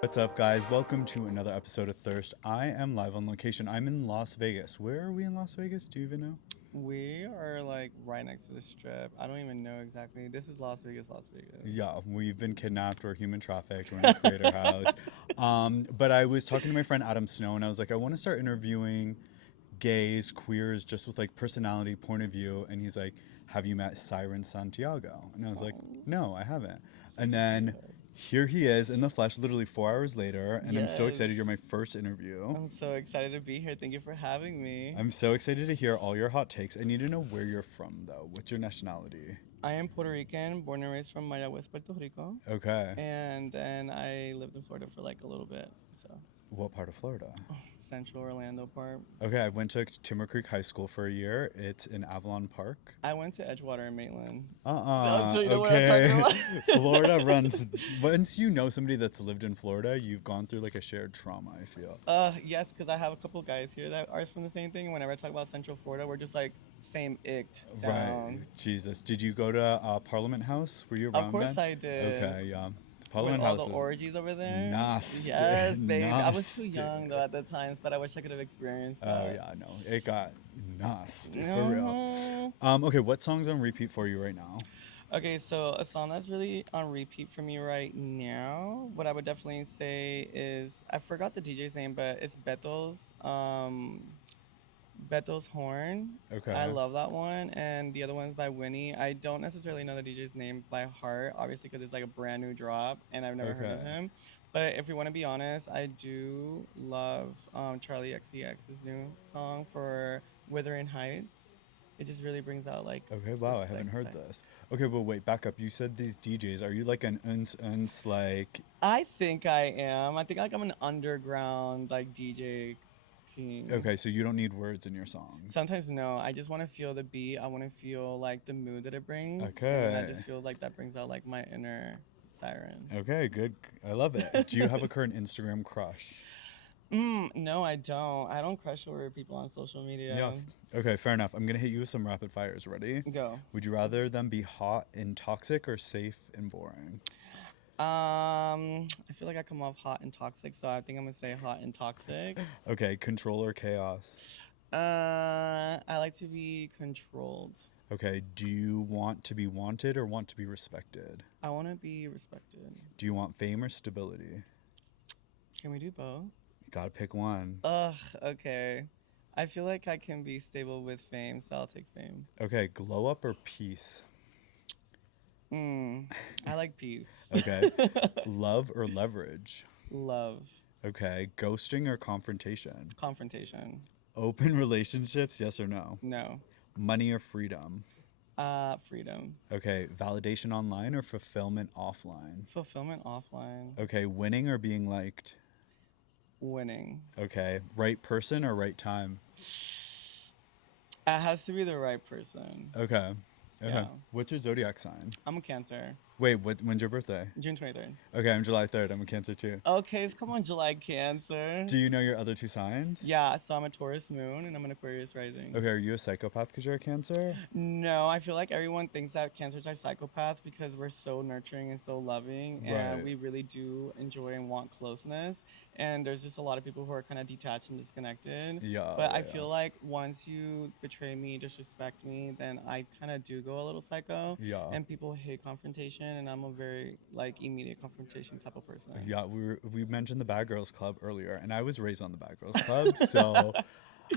What's up, guys? Welcome to another episode of Thirst. I am live on location. I'm in Las Vegas. Where are we in Las Vegas? Do you even know? We are like right next to the strip. I don't even know exactly. This is Las Vegas, Las Vegas. Yeah, we've been kidnapped or human trafficked. We're in a creator house. But I was talking to my friend Adam Snow, and I was like, I want to start interviewing gays, queers, just with like personality, point of view. And he's like, have you met Siren Santiago? And I was like, no, I haven't. And then here he is in the flesh, literally 4 hours later, and I'm so excited. You're my first interview. I'm so excited to be here. Thank you for having me. I'm so excited to hear all your hot takes. I need to know where you're from, though. What's your nationality? I am Puerto Rican, born and raised from Mayagüez, Puerto Rico. Okay. And then I lived in Florida for like a little bit. So What part of Florida? Central Orlando part. Okay, I went to Timber Creek High School for a year. It's in Avalon Park. I went to Edgewater and Maitland. So you know okay. What I'm talking about? Florida runs. Once you know somebody that's lived in Florida, you've gone through like a shared trauma, I feel. Yes, because I have a couple guys here that are from the same thing. Whenever I talk about Central Florida, we're just like same icked down. Right. Jesus. Did you go to Parliament House? Were you around Of course then? I did. Okay, yeah. Parliament With all House the is orgies over there. nasty. Yes, baby. I was Nasty. too young though at the times, but I wish I could have experienced that. Oh yeah, no, it got nasty for real. Okay, what song's on repeat for you right now? Okay, so a song that's really on repeat for me right now, what I would definitely say is, I forgot the DJ's name, but it's Beto's Horn. Okay. I love that one, and the other one's by Winnie. I don't necessarily know the DJ's name by heart, obviously, because it's like a brand new drop, and I've never heard of him. But if we want to be honest, I do love Charli XCX's new song for Wuthering Heights. It just really brings out like. Okay, wow, I haven't heard this. Okay, but wait, back up. You said these DJs. Are you like an uns like? I think I am. I think like I'm an underground like DJ king. Okay, so you don't need words in your songs. Sometimes no. I just want to feel the beat. I want to feel like the mood that it brings. Okay. And I just feel like that brings out like my inner siren. Okay, good. I love it. Do you have a current Instagram crush? No, I don't. I don't crush over people on social media. Yeah. Okay, fair enough. I'm gonna hit you with some rapid fires. Ready? Go. Would you rather them be hot and toxic or safe and boring? I feel like I come off hot and toxic, so I think I'm gonna say hot and toxic. Okay, control or chaos? I like to be controlled. Okay, do you want to be wanted or want to be respected? I want to be respected. Do you want fame or stability? Can we do both? Gotta pick one. Ugh, okay. I feel like I can be stable with fame, so I'll take fame. Okay, glow up or peace? I like peace. Okay. Love or leverage? Love. Okay, ghosting or confrontation? Confrontation. Open relationships, yes or no? No. Money or freedom? Freedom. Okay, validation online or fulfillment offline? Fulfillment offline. Okay, winning or being liked? Winning. Okay, right person or right time? It has to be the right person. Okay. Okay. Yeah. What's your zodiac sign? I'm a Cancer. Wait, when's your birthday? June 23rd. Okay, I'm July 3rd. I'm a Cancer too. Okay, so come on, July Cancer. Do you know your other two signs? Yeah, so I'm a Taurus moon and I'm an Aquarius rising. Okay, are you a psychopath because you're a Cancer? No, I feel like everyone thinks that Cancers are psychopaths because we're so nurturing and so loving, and we really do enjoy and want closeness. And there's just a lot of people who are kind of detached and disconnected. Yeah. But I feel like once you betray me, disrespect me, then I kind of do go a little psycho. Yeah. And people hate confrontation, and I'm a very like immediate confrontation type of person. Yeah, we mentioned the Bad Girls Club earlier, and I was raised on the Bad Girls Club, so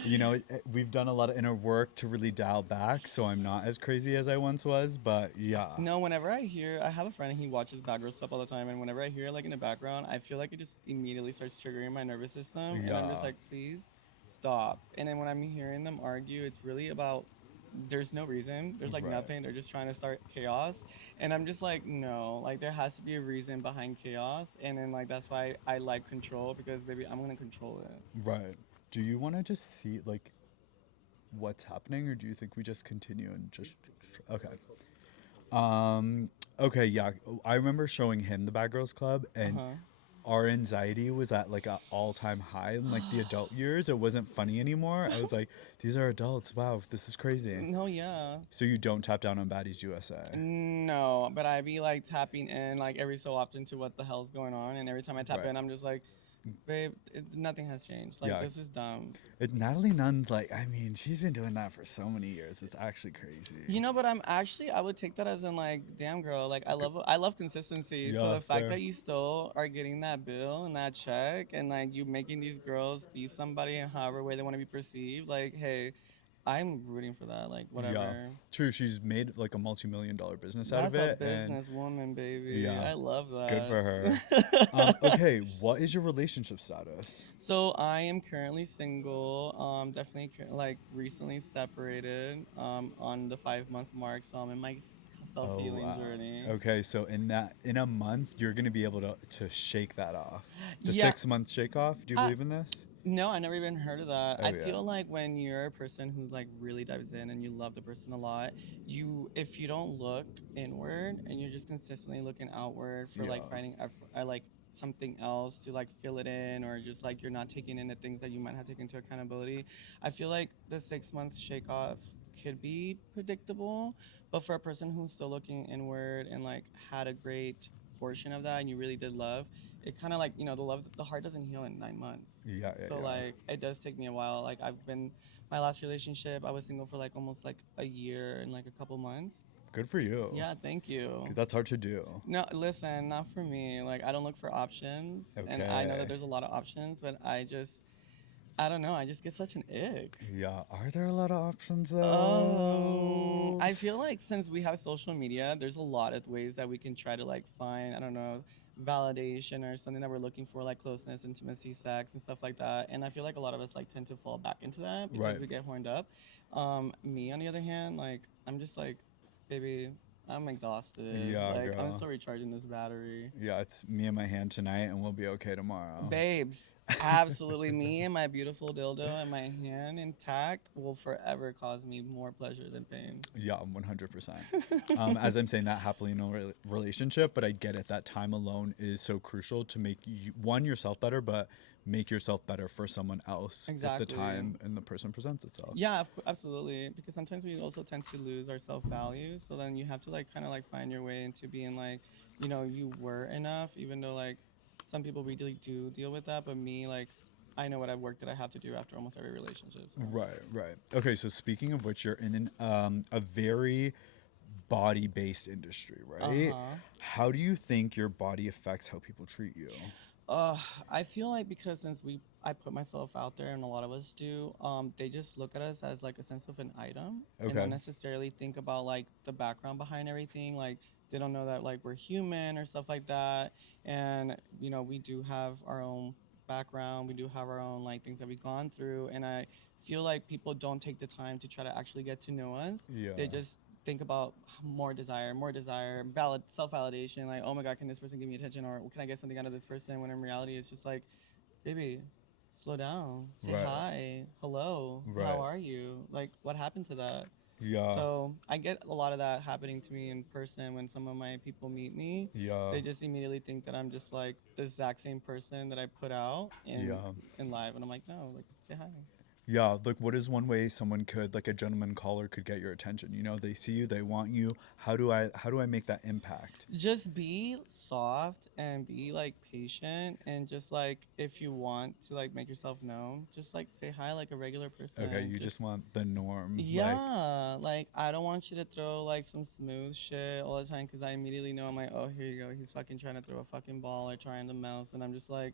you know we've done a lot of inner work to really dial back, so I'm not as crazy as I once was. But yeah. No, whenever I hear, I have a friend and he watches Bad Girls Club all the time, and whenever I hear like in the background, I feel like it just immediately starts triggering my nervous system, and I'm just like, please stop. And then when I'm hearing them argue, it's really about. There's no reason. There's like nothing. They're just trying to start chaos. And I'm just like, no, like there has to be a reason behind chaos. And then like that's why I like control, because baby, I'm going to control it. Right. Do you want to just see like what's happening, or do you think we just continue and just okay. Okay, yeah. I remember showing him the Bad Girls Club, and our anxiety was at like an all-time high in like the adult years. It wasn't funny anymore. I was like, these are adults. Wow, this is crazy. No, yeah. So you don't tap down on Baddies USA. No, but I be like tapping in like every so often to what the hell's going on, and every time I tap Right. in, I'm just like, babe, nothing has changed. Like Yeah. this is dumb. Natalie Nunn's like, I mean, she's been doing that for so many years. It's actually crazy. You know, but I would take that as in like, damn girl, like I love consistency. So Yeah, the fact fair. that you still are getting that bill and that check, and like you making these girls be somebody in however way they want to be perceived, like, hey, I'm rooting for that. Like whatever. Yeah, true. She's made like a multi-million-dollar business out That's of a it. And businesswoman, baby. Yeah. I love that. good for her. Okay, what is your relationship status? So I am currently single. Definitely like recently separated. On the 5 month mark. So I'm in my self healing wow. journey. Okay, so in a month, you're gonna be able to shake that off. The Yeah. 6 month shake off. Do you believe in this? No, I never even heard of that. Oh, I yeah. feel like when you're a person who like really dives in and you love the person a lot, if you don't look inward and you're just consistently looking outward for like Yeah. finding like something else to like fill it in, or just like you're not taking in the things that you might have taken into accountability, I feel like the 6 month shake off could be predictable. But for a person who's still looking inward and like had a great portion of that and you really did love, it kind of like, the heart doesn't heal in 9 months. Yeah, So yeah. like it does take me a while. Like my last relationship, I was single for like almost like a year and like a couple months. Good for you. Yeah, thank you. 'Cause that's hard to do. No, listen, not for me. Like I don't look for options, and I know Okay. that there's a lot of options, but I don't know. I just get such an ick. Yeah. Are there a lot of options though? I feel like since we have social media, there's a lot of ways that we can try to like find, I don't know, validation or something that we're looking for, like closeness, intimacy, sex, and stuff like that. And I feel like a lot of us like tend to fall back into that because Right. we get horned up. Me on the other hand, like I'm just like, baby, I'm exhausted. Yeah, like I'm girl. still recharging this battery. Yeah, it's me and my hand tonight, and we'll be okay tomorrow. Babes, absolutely. Me and my beautiful dildo and my hand intact will forever cause me more pleasure than pain. Yeah, 100%. As I'm saying that happily in a relationship, but I get it. That time alone is so crucial to make yourself better, but make yourself better for someone else if the Exactly. time and the person presents itself. Yeah, absolutely. Because sometimes we also tend to lose our self value. So then you have to like kind of like find your way into being like, you were enough, even though like some people really do deal with that. But me, like, I know what work that I have to do after almost every relationship. So. Right. Okay, so speaking of which, you're in a very body-based industry, right? Uh-huh. How do you think your body affects how people treat you? I feel like because since I put myself out there and a lot of us do, they just look at us as like a sense of an item and Okay. don't necessarily think about like the background behind everything. Like they don't know that like we're human or stuff like that. And we do have our own background. We do have our own like things that we've gone through. And I feel like people don't take the time to try to actually get to know us. Yeah. They just think about more desire, self-validation, like, oh my god, can this person give me attention, or can I get something out of this person, when in reality it's just like, baby, slow down, say Right. hi, hello, Right. how are you, like what happened to that? Yeah. So I get a lot of that happening to me in person. When some of my people meet me, Yeah. they just immediately think that I'm just like the exact same person that I put out in live, and I'm like, no, like say hi. Yeah, like what is one way someone could, like a gentleman caller could get your attention? They see you, they want you. How do I make that impact? Just be soft and be like patient, and just like if you want to like make yourself known, just like say hi like a regular person. Okay, you just want the norm. Yeah, like I don't want you to throw like some smooth shit all the time, because I immediately know, I'm like, oh, here you go, he's fucking trying to throw a fucking ball or trying to mouse, and I'm just like,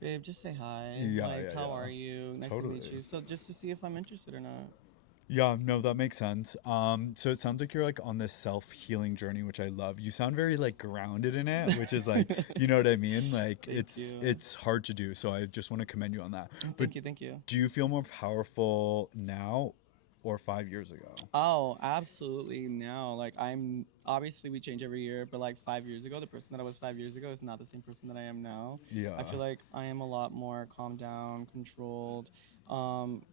babe, just say hi. Yeah, like, yeah, how yeah. are you? Nice to Totally. meet you. So just to see if I'm interested or not. Yeah, no, that makes sense. So it sounds like you're like on this self-healing journey, which I love. You sound very like grounded in it, which is like, you know what I mean? Like Thank you. it's hard to do. So I just want to commend you on that. But Thank you. do you feel more powerful now or 5 years ago? Oh, absolutely. Now, like I'm obviously we change every year, but like 5 years ago, the person that I was 5 years ago is not the same person that I am now. Yeah. I feel like I am a lot more calmed down, controlled,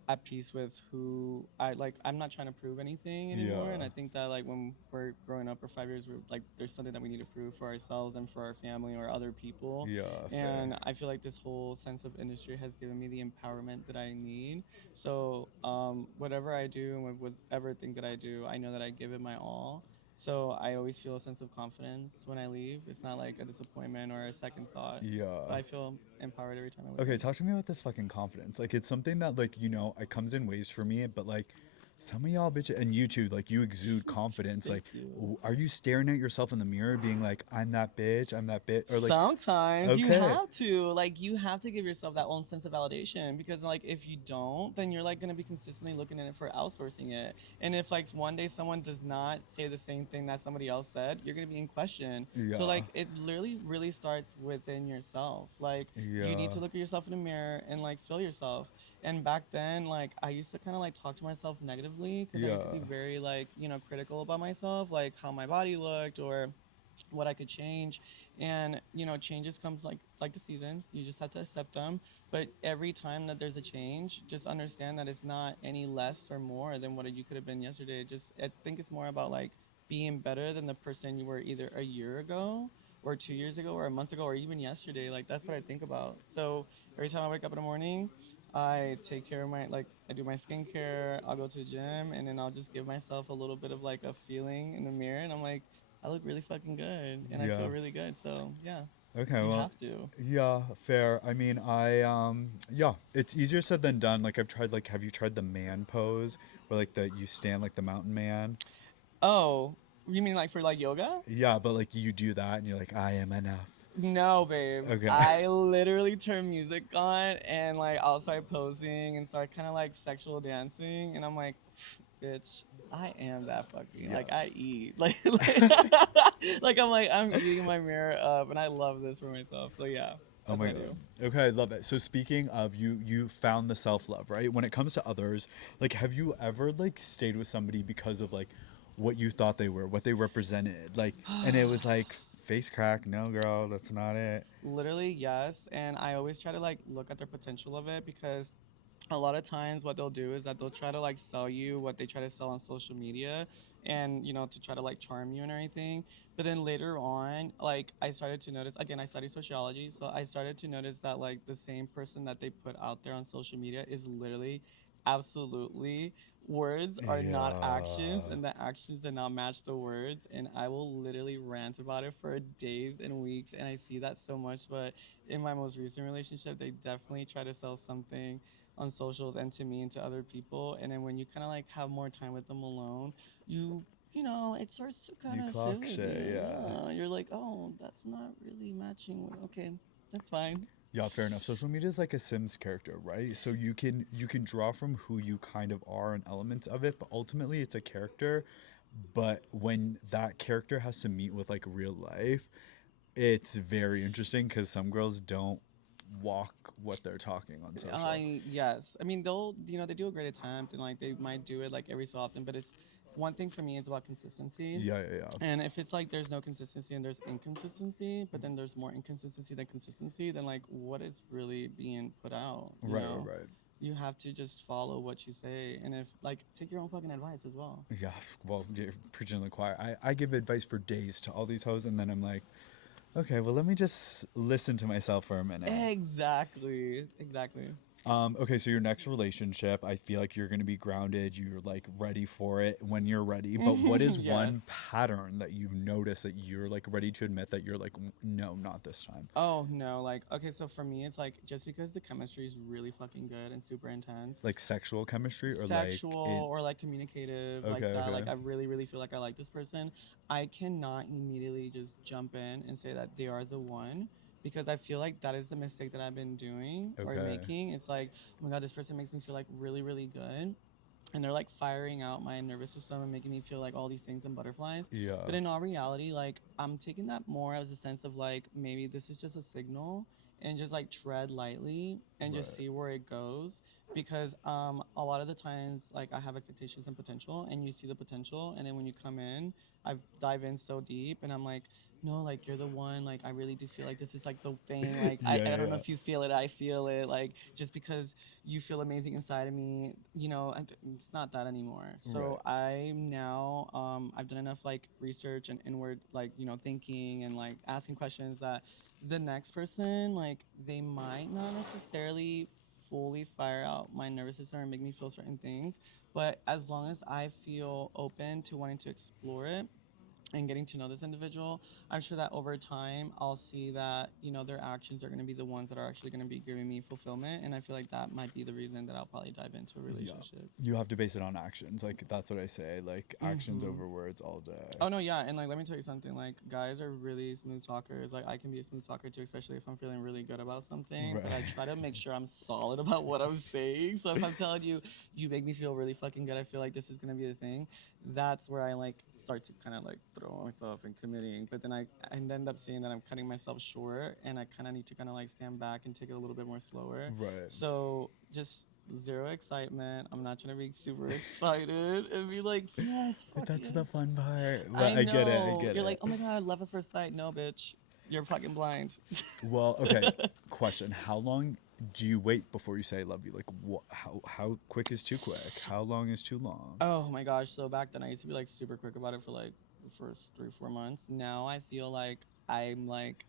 at peace with who I like. I'm not trying to prove anything anymore, Yeah. and I think that like when we're growing up for 5 years, we're like there's something that we need to prove for ourselves and for our family or other people. Yeah, And fair. I feel like this whole sense of industry has given me the empowerment that I need. So whatever I do and whatever thing that I do, I know that I give it my all. So I always feel a sense of confidence when I leave. It's not like a disappointment or a second thought. So Yeah. I feel empowered every time I leave. Okay, talk to me about this fucking confidence. Like, it's something that, like, it comes in waves for me, but, like, some of y'all bitches, and you too, like, you exude confidence. Thank Like, you. are you staring at yourself in the mirror being like, I'm that bitch, I'm that bitch? Or, like, Sometimes you okay. have to like you have to give yourself that own sense of validation because like if you don't then you're like going to be consistently looking at it for outsourcing it, and if like one day someone does not say the same thing that somebody else said, you're going to be in question. So Yeah. like it literally really starts within yourself. Like you need Yeah. to look at yourself in the mirror and like feel yourself. And back then like I used to kind of like talk to myself negatively because I used to be Yeah. very like critical about myself, like how my body looked or what I could change. And changes comes like the seasons. You just have to accept them. But every time that there's a change, just understand that it's not any less or more than what you could have been yesterday. Just I think it's more about like being better than the person you were either a year ago or 2 years ago or a month ago or even yesterday. Like that's what I think about. So every time I wake up in the morning, I take care of my like I do my skincare, I'll go to the gym, and then I'll just give myself a little bit of like a feeling in the mirror, and I'm like, I look really fucking good and I feel Yeah. really good. So yeah, Okay, you well, have to. yeah, fair. I mean, yeah, it's easier said than done. Like, I've tried, like, have you tried the man pose where, like, you stand like the mountain man? Oh, you mean like for like yoga? Yeah, but, like, you do that and you're like, I am enough. No, babe. Okay. I literally turn music on and like I'll start posing and start kind of like sexual dancing, and I'm like, bitch, I am that fucking Yeah. like I eat like I'm eating my mirror up, and I love this for myself. So yeah, Oh that's my what I god. do. Okay, I love it. So speaking of you found the self-love, right? When it comes to others, like have you ever like stayed with somebody because of like what you thought they were, what they represented? Like and it was like face crack, no girl, that's not it. Literally, yes. And I always try to like look at the potential of it because a lot of times what they'll do is that they'll try to like sell you what they try to sell on social media, and to try to like charm you and everything. But then later on, like I started to notice, again, I study sociology, so I started to notice that like the same person that they put out there on social media is literally absolutely words are not actions, Yeah. and the actions do not match the words, and I will literally rant about it for days and weeks, and I see that so much. But in my most recent relationship, they definitely try to sell something on socials and to me and to other people, and then when you kind of like have more time with them alone, it starts to kind You of sit clock with shit, you. yeah. Yeah, you're like, oh, that's not really matching with, okay, that's fine. Yeah, fair enough. Social media is like a Sims character, right? So you can draw from who you kind of are and elements of it, but ultimately it's a character. But when that character has to meet with like real life, it's very interesting because some girls don't walk what they're talking on social. Yes. I mean, they do a great attempt, and like they might do it like every so often, but it's one thing for me is about consistency. Yeah, yeah, yeah. And if it's like there's no consistency and there's inconsistency, but then there's more inconsistency than consistency, then like what is really being put out? Right, right, right. You have to just follow what you say, and if like take your own fucking advice as well. Yeah, well, you're preaching to the choir. I give advice for days to all these hoes, and then I'm like, okay, well, let me just listen to myself for a minute. Exactly. Exactly. Okay, so your next relationship, I feel like you're gonna be grounded. You're like ready for it when you're ready. But what is Yeah. one pattern that you've noticed that you're like ready to admit that you're like, no, not this time? Oh no, like okay, so for me it's like just because the chemistry is really fucking good and super intense, Like sexual chemistry or sexual like it? or like communicative, like Okay, that, okay. like I really really feel like I like this person, I cannot immediately just jump in and say that they are the one, because I feel like that is the mistake that I've been doing or Okay. making. It's like, oh my god, this person makes me feel like really really good, and they're like firing out my nervous system and making me feel like all these things and butterflies. Yeah. But in all reality, like I'm taking that more as a sense of like maybe this is just a signal, and just like tread lightly and Right. just see where it goes. Because a lot of the times like I have expectations and potential, and you see the potential, and then when you come in, I dive in so deep, and I'm like, no, like you're the one, like I really do feel like this is like the thing, like I, Yeah, I yeah, don't know yeah. if you feel it, I feel it, like just because you feel amazing inside of me, it's not that anymore. Right. So I'm now I've done enough like research and inward like thinking and like asking questions that the next person like they might not necessarily fully fire out my nervous system or make me feel certain things, but as long as I feel open to wanting to explore it and getting to know this individual, I'm sure that over time I'll see that their actions are going to be the ones that are actually going to be giving me fulfillment, and I feel like that might be the reason that I'll probably dive into a relationship. Yeah. You have to base it on actions. Like that's what I say. Like actions over words all day. Oh no, yeah, and like let me tell you something. Like guys are really smooth talkers. Like I can be a smooth talker too, especially if I'm feeling really good about something. Right. But I try to make sure I'm solid about what I'm saying. So if I'm telling you, you make me feel really fucking good, I feel like this is gonna be the thing. That's where I like start to kind of like throw myself in committing. But then I end up seeing that I'm cutting myself short, and I kind of need to kind of like stand back and take it a little bit more slower. Right. So just zero excitement. I'm not trying to be super excited and be like, yes, fuck That's yes. the fun part. But I I get it. I know. get it. You're like, oh my god, love at first sight. No, bitch, you're fucking blind. Well, okay. Question: how long do you wait before you say "I love you"? Like, how quick is too quick? How long is too long? Oh my gosh. So back then I used to be like super quick about it for like the first 3-4 months. Now I feel like I'm like,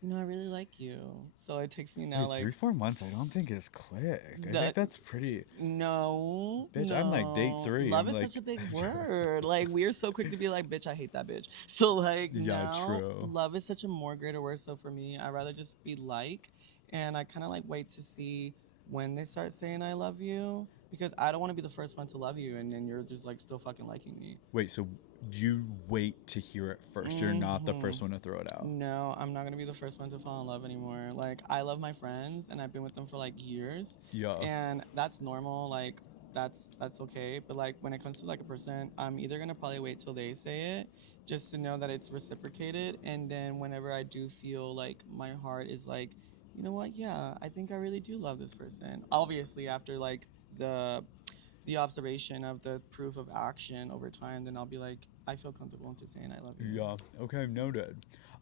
I really like you. So it takes me now Wait, like 3-4 months. I don't think is quick. I think that's pretty. no, Bitch, no. I'm like date 3. Love I'm is like, such a big word. Like we're so quick to be like, bitch, I hate that bitch. So like Yeah, now, true. love is such a more greater word. So for me, I'd rather just be like, and I kind of like wait to see when they start saying I love you, because I don't want to be the first one to love you, and then you're just like still fucking liking me. Wait, so you wait to hear it first. You're not the first one to throw it out. No, I'm not gonna be the first one to fall in love anymore. Like I love my friends, and I've been with them for like years, Yeah. and that's normal. Like that's okay. But like when it comes to like a person, I'm either gonna probably wait till they say it, just to know that it's reciprocated, and then whenever I do feel like my heart is like, you know what? Yeah, I think I really do love this person. Obviously, after like the observation of the proof of action over time, then I'll be like, I feel comfortable into saying I love you. Yeah. Okay, noted.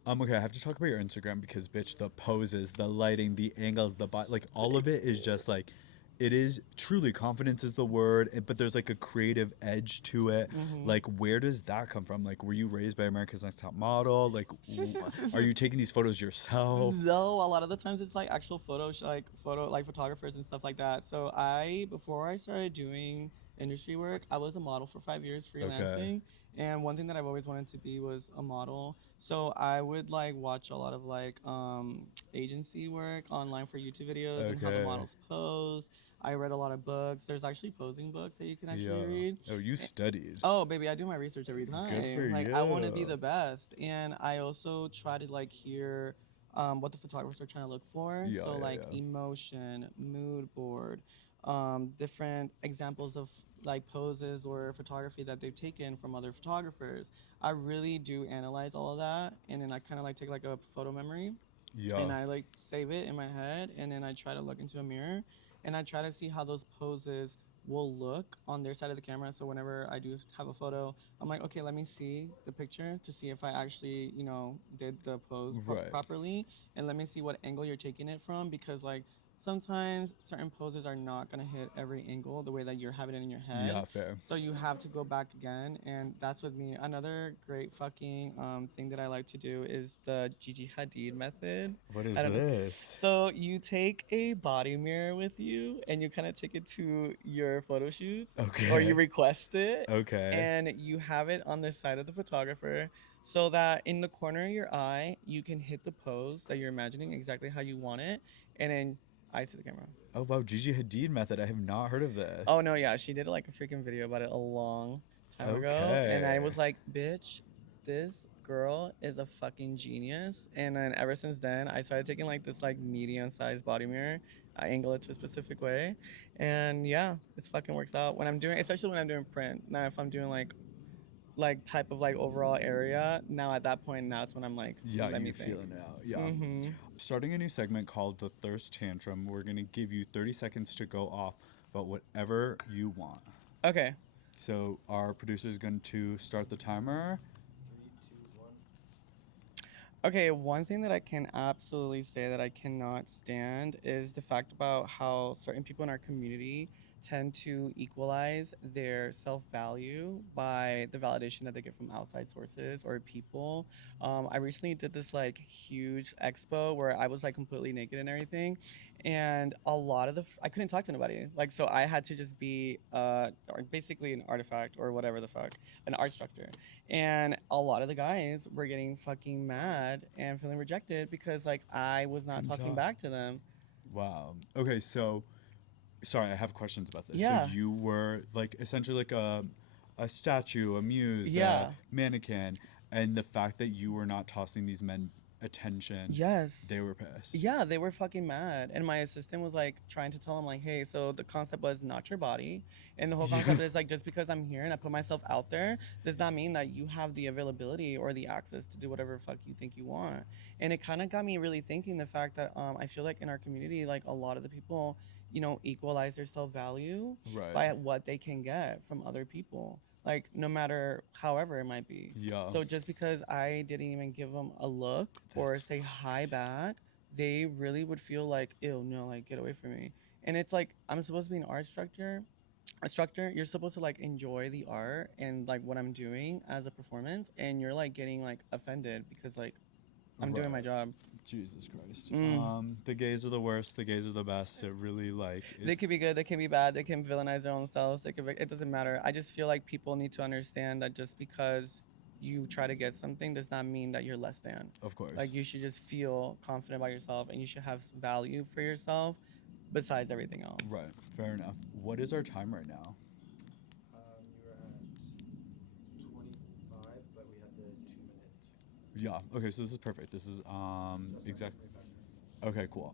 Okay, I have to talk about your Instagram because bitch, the poses, the lighting, the angles, like all of it is just like it is truly confidence is the word, but there's like a creative edge to it. Like where does that come from? Like were you raised by America's Next Top Model? Like are you taking these photos yourself? No, a lot of the times it's like actual photos, like photographers and stuff like that. So before I started doing industry work, I was a model for 5 years freelancing. And one thing that I've always wanted to be was a model. So I would like watch a lot of like agency work online for YouTube videos and how the Okay. models pose. I read a lot of books. There's actually posing books that you can actually Yeah. read. Oh, you studied. Oh, baby, I do my research every time. for Like I want to be you. the best, and I also try to like hear what the photographers are trying to look for. Yeah, So yeah, like yeah. emotion, mood board, different examples of like poses or photography that they've taken from other photographers. I really do analyze all of that, and then I kind of like take like a photo memory, Yeah. and I like save it in my head, and then I try to look into a mirror, and I try to see how those poses will look on their side of the camera. So whenever I do have a photo, I'm like, okay, let me see the picture to see if I actually, did the pose Right. properly, and let me see what angle you're taking it from, because like sometimes certain poses are not gonna hit every angle the way that you're having it in your head. Yeah, fair. So you have to go back again, and that's with me. Another great fucking thing that I like to do is the Gigi Hadid method. What is I don't know. this? So you take a body mirror with you, and you kind of take it to your photo shoots, or you Okay. request it, Okay. and you have it on the side of the photographer, so that in the corner of your eye you can hit the pose that you're imagining exactly how you want it, and then eyes to the camera. Oh wow, Gigi Hadid method. I have not heard of this. Oh no, yeah, she did like a freaking video about it a long time ago, and I Okay. was like, bitch, this girl is a fucking genius. And then ever since then, I started taking like this like medium-sized body mirror. I angle it to a specific way, and yeah, this fucking works out when I'm doing, especially when I'm doing print. Now, if I'm doing like type of like overall area, now at that point, now it's when I'm like, Yeah, let me you're think. feeling it out. Yeah. Starting a new segment called the THYRST Tantrum. We're gonna give you 30 seconds to go off about whatever you want. Okay. So our producer is going to start the timer. Okay, one thing that I can absolutely say that I cannot stand is the fact about how certain people in our community tend to equalize their self-value by the validation that they get from outside sources or people. I recently did this like huge expo where I was like completely naked and everything, and a lot of I couldn't talk to nobody. Like, so I had to just be basically an artifact or whatever the fuck, an art instructor. And a lot of the guys were getting fucking mad and feeling rejected because like I was not Didn't talking talk. back to them. Wow. Okay, so sorry, I have questions about this. Yeah. So you were like essentially like a statue, a muse, Yeah. a mannequin, and the fact that you were not tossing these men attention, Yes. they were pissed. Yeah, they were fucking mad. And my assistant was like trying to tell them like, hey, so the concept was not your body. And the whole concept is like, just because I'm here and I put myself out there does not mean that you have the availability or the access to do whatever fuck you think you want. And it kind of got me really thinking the fact that I feel like in our community, like a lot of the people, you know, equalize their self-value Right. by what they can get from other people. Like, no matter however it might be. Yeah. So just because I didn't even give them a look or That's say hi back, they really would feel like, ew, no, like, get away from me. And it's like, I'm supposed to be an art instructor. You're supposed to like enjoy the art and like what I'm doing as a performance, and you're like getting like offended because like I'm doing my Right. job. Jesus Christ. Mm. The gays are the worst. The gays are the best. It really like. They could be good, they can be bad, they can villainize their own selves. It doesn't matter. I just feel like people need to understand that just because you try to get something does not mean that you're less than. Of course. Like, you should just feel confident about yourself, and you should have value for yourself besides everything else. Right. Fair enough. What is our time right now? You were at 25, but we had the 2-minute. Yeah. Okay. So this is perfect. This is exactly. Okay. Cool.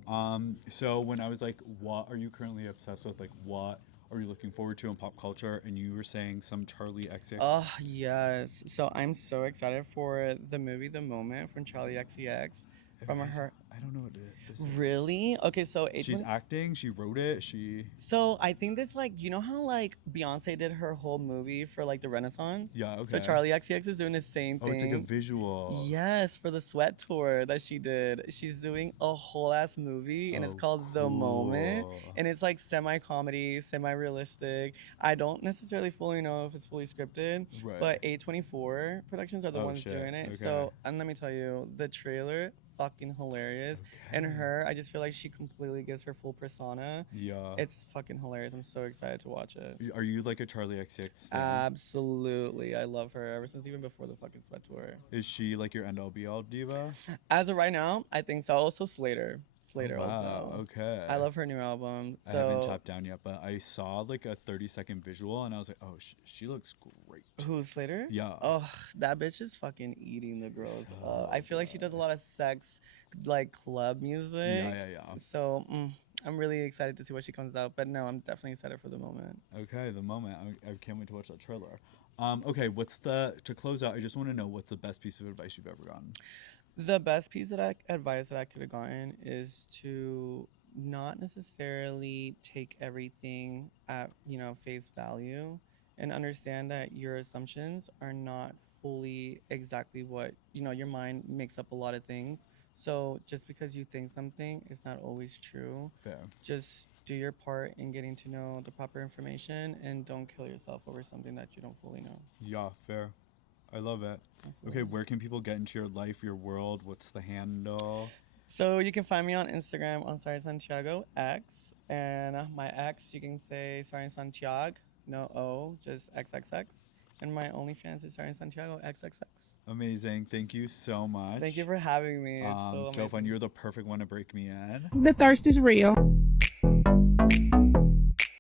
So when I was like, what are you currently obsessed with? Like, what are you looking forward to in pop culture? And you were saying some Charli XCX. Oh, yes. So I'm so excited for the movie The Moment from Charli XCX. From her. I don't know what this is. Really? Okay, so She's acting. She wrote it. She. So I think that's like, you know how like Beyonce did her whole movie for like the Renaissance? Yeah. Okay. So Charli XCX is doing the same thing. Oh, it's like a visual. Yes, for the sweat tour that she did. She's doing a whole ass movie, and it's called The Moment. Cool. And it's like semi-comedy, semi-realistic. I don't necessarily fully know if it's fully scripted, Right. but A24 Productions are the Oh, ones shit. doing it. Okay. So, and let me tell you, the trailer, fucking hilarious. And her, I just feel like she completely gives her full persona. Yeah. It's fucking hilarious. I'm so excited to watch it. Are you like a Charli XCX stan? Absolutely. I love her ever since even before the fucking sweat tour. Is she like your end all be all diva? As of right now, I think so. Also Slater. Wow. Also. Okay. I love her new album. I haven't So tapped down yet, but I saw like a 30-second visual and I was like, oh, she looks great. who's Slater? Yeah. Oh, that bitch is fucking eating the girls So up. I feel like she does a lot of sex, like club music. Yeah. So I'm really excited to see what she comes out. But no, I'm definitely excited for The Moment. Okay, The Moment. I can't wait to watch that trailer. Okay, to close out, I just want to know what's the best piece of advice you've ever gotten? The best piece of advice that I could have gotten is to not necessarily take everything at, face value, and understand that your assumptions are not fully exactly what, your mind makes up a lot of things. So just because you think something is not always true. Fair. Just do your part in getting to know the proper information, and don't kill yourself over something that you don't fully know. Yeah, fair. I love it. Absolutely. Okay, where can people get into your life, your world? What's the handle? So you can find me on Instagram on Siren Santiago X, and my X, you can say Siren Santiago, no O, just XXX. And my OnlyFans is Siren Santiago XXX. Amazing. Thank you so much. Thank you for having me. It's so so fun. amazing. You're the perfect one to break me in. The thirst is real.